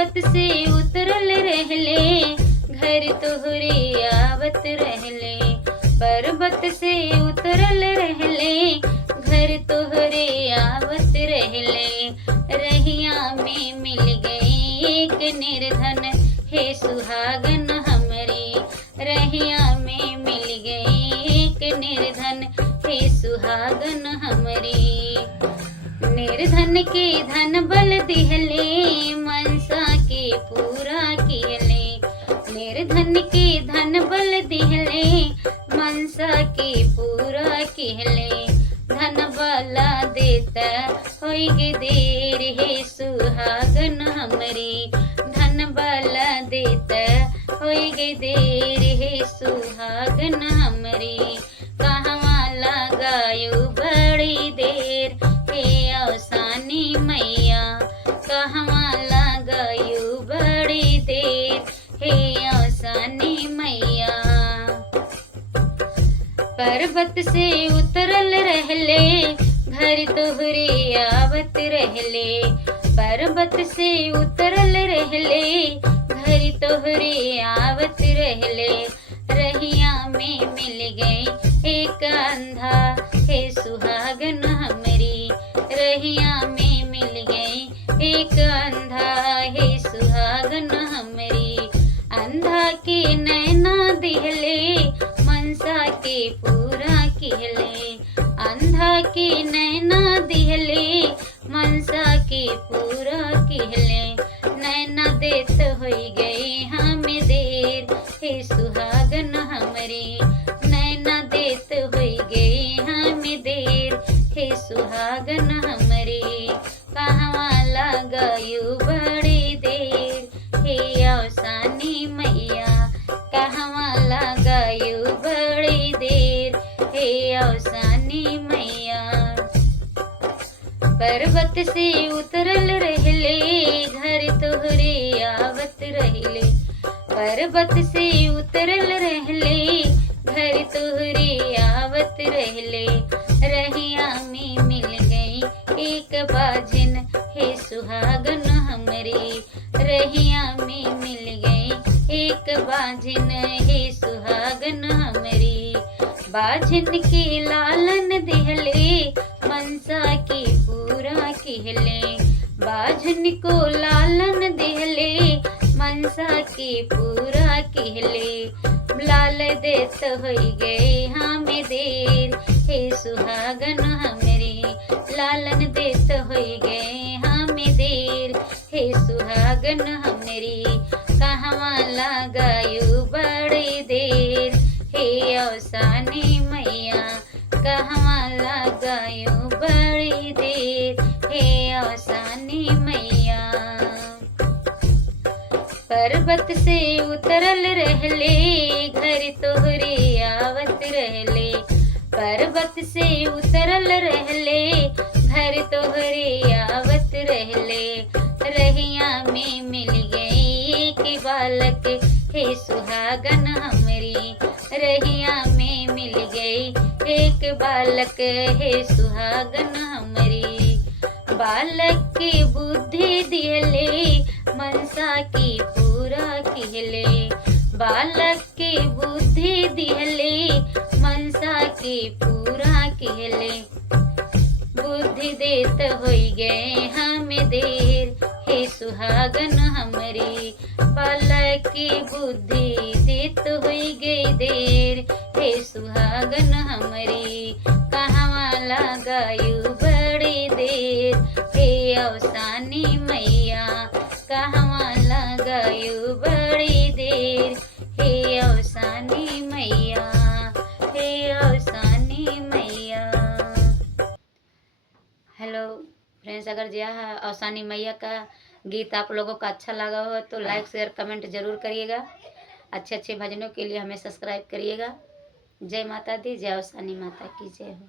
पर्वत से उतरल रहले, घर तोहरे आवत रहले। पर्वत से उतरल रहले, घर तोहरे आवत रहले। रहिया में मिल गई एक निर्धन, हे सुहागन हमरे। रहिया में मिल गई एक निर्धन, हे सुहागन हमरे। निर्धन के धन बल दिहले, मनसा के पूरा किहले। निर्धन के धन बल दिहले, मनसा के पूरा किहले। धन बला देता होइगे देर, हे सुहागन हमरे। धन बला देता होइगे देर, हे सुहागन हमरे। कहवा लगायो बड़ी देर, हे औसानी मैया। कहवा लगायो बड़ी देर, हे औसानी मैया। पर्वत से उतरल रहले, घर तोहरे आवत रहले। पर्वत से उतरल रहले, घर तोहरे आवत रहले। रहिया में मिल गए एक अंधा, हे सुहागन हमरी। रहिया में मिल गए एक अंधा, हे सुहागन हमरी। अंधा के नैना दिहले, मनसा के पूरा किहले। अंधा के नैना दिहले, मनसा के पूरा किहले। नैना देत होई गई हमें देर, हे सुहागन हमरे। नैना देत होई गई हमें देर, हे सुहागन हमरे। कहवा लगायो बड़ी देर, हे औसानी मैया। कहवा लगायो बड़ी देर, हे औसानी मैया। पर्वत से उतरल रहले, घर तोहरे आवत रहले। पर्वत से उतरल रहले, घर तोहरे आवत रहले। रहिया में मिल गई एक बाझिन, हे सुहागन हमरे। रहिया में मिल गई एक बाझिन, हे सुहागन हमरे। बाझिन के लालन दिहले, मनसा के पूरा किहले। बाझिन को लालन दिहले, मनसा के पूरा किहले। लाल देत होई गए हमें देर, हे सुहागन हमरे। लालन देत होई गए हमें देर, हे सुहागन हमरे। कहवा लगायो बड़ी देर, हे औसानी मैया। कहवा लगायो बड़ी देर, हे औसानी मैया। पर्वत से उतरल रहले, घर तोहरे आवत रहले। पर्वत से उतरल रहले, घर तोहरे आवत रहले। रहिया में मिल गई एक बालक, हे सुहागन हमरी। रहिया में मिल गई एक बालक, हे सुहागन हमरी। बालक की बुद्धि दिहले, मनसा की पूरा किहले। बालक की बुद्धि दिहले, मनसा की पूरा किहले। बुद्धि देत होई गए हमें देर, हे सुहागन हमरी। बालक की बुद्धि देत होई गई देर, हे सुहागन हमरी। कहवा लगायो बड़ी देर, हे औसानी मैया। कहवा लगायो बड़ी देर, हे औसानी मैया। हे औसानी मैया। हेलो फ्रेंड्स, अगर यह औसानी मैया का गीत आप लोगों को अच्छा लगा हो तो लाइक शेयर कमेंट जरूर करिएगा। अच्छे अच्छे भजनों के लिए हमें सब्सक्राइब करिएगा। जय माता दी, जय औसानी माता की जय हो।